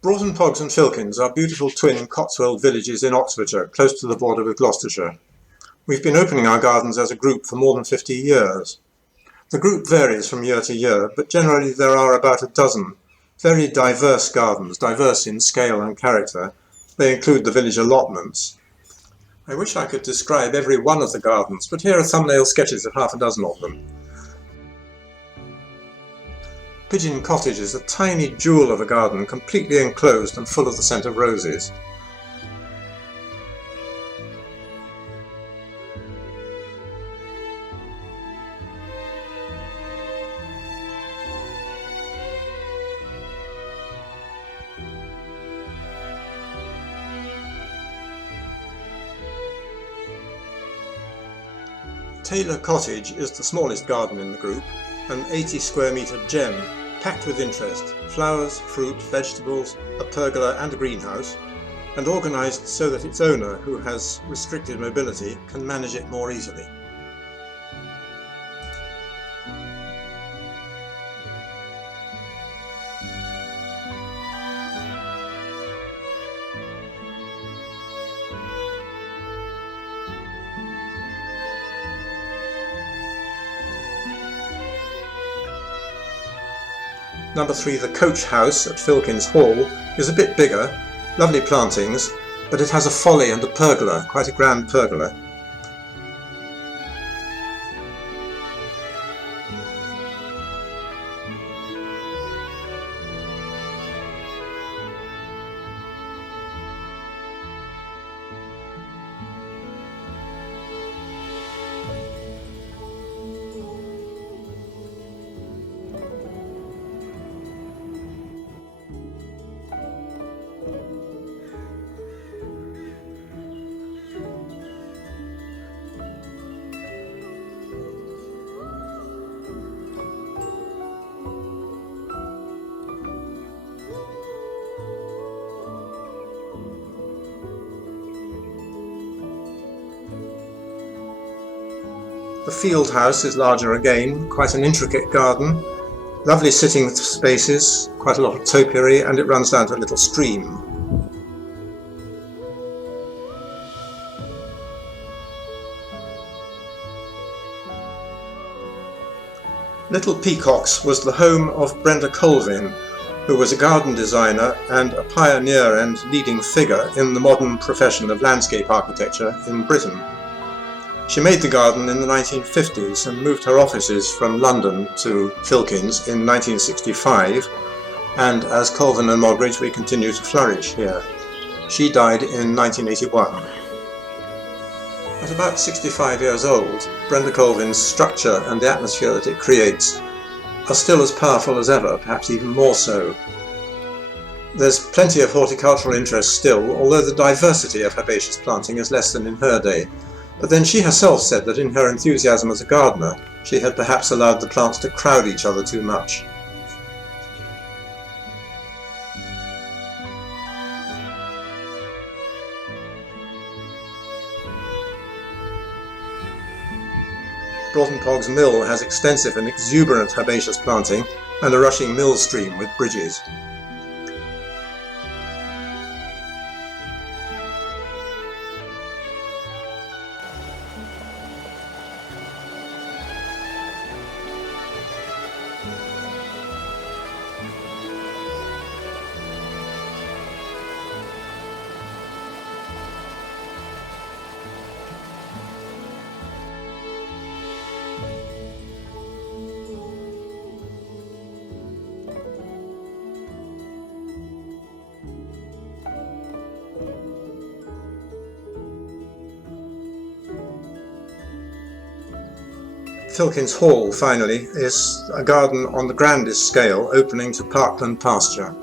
Broughton Poggs and Filkins are beautiful twin Cotswold villages in Oxfordshire, close to the border with Gloucestershire. We've been opening our gardens as a group for more than 50 years. The group varies from year to year, but generally there are about a dozen very diverse gardens, diverse in scale and character. They include the village allotments. I wish I could describe every one of the gardens, but here are thumbnail sketches of half a dozen of them. Pigeon Cottage is a tiny jewel of a garden, completely enclosed and full of the scent of roses. Taylor Cottage is the smallest garden in the group, an 80 square metre gem, packed with interest, flowers, fruit, vegetables, a pergola and a greenhouse, and organised so that its owner, who has restricted mobility, can manage it more easily. Number 3, the coach house at Filkins Hall, is a bit bigger, lovely plantings, but it has a folly and a pergola, quite a grand pergola. The field house is larger again, quite an intricate garden, lovely sitting spaces, quite a lot of topiary, and it runs down to a little stream. Little Peacocks was the home of Brenda Colvin, who was a garden designer and a pioneer and leading figure in the modern profession of landscape architecture in Britain. She made the garden in the 1950s and moved her offices from London to Filkins in 1965, and as Colvin and Moggridge we continue to flourish here. She died in 1981. At about 65 years old, Brenda Colvin's structure and the atmosphere that it creates are still as powerful as ever, perhaps even more so. There's plenty of horticultural interest still, although the diversity of herbaceous planting is less than in her day. But then she herself said that in her enthusiasm as a gardener, she had perhaps allowed the plants to crowd each other too much. Broughton Poggs Mill has extensive and exuberant herbaceous planting and a rushing mill stream with bridges. Filkins Hall, finally, is a garden on the grandest scale, opening to parkland pasture.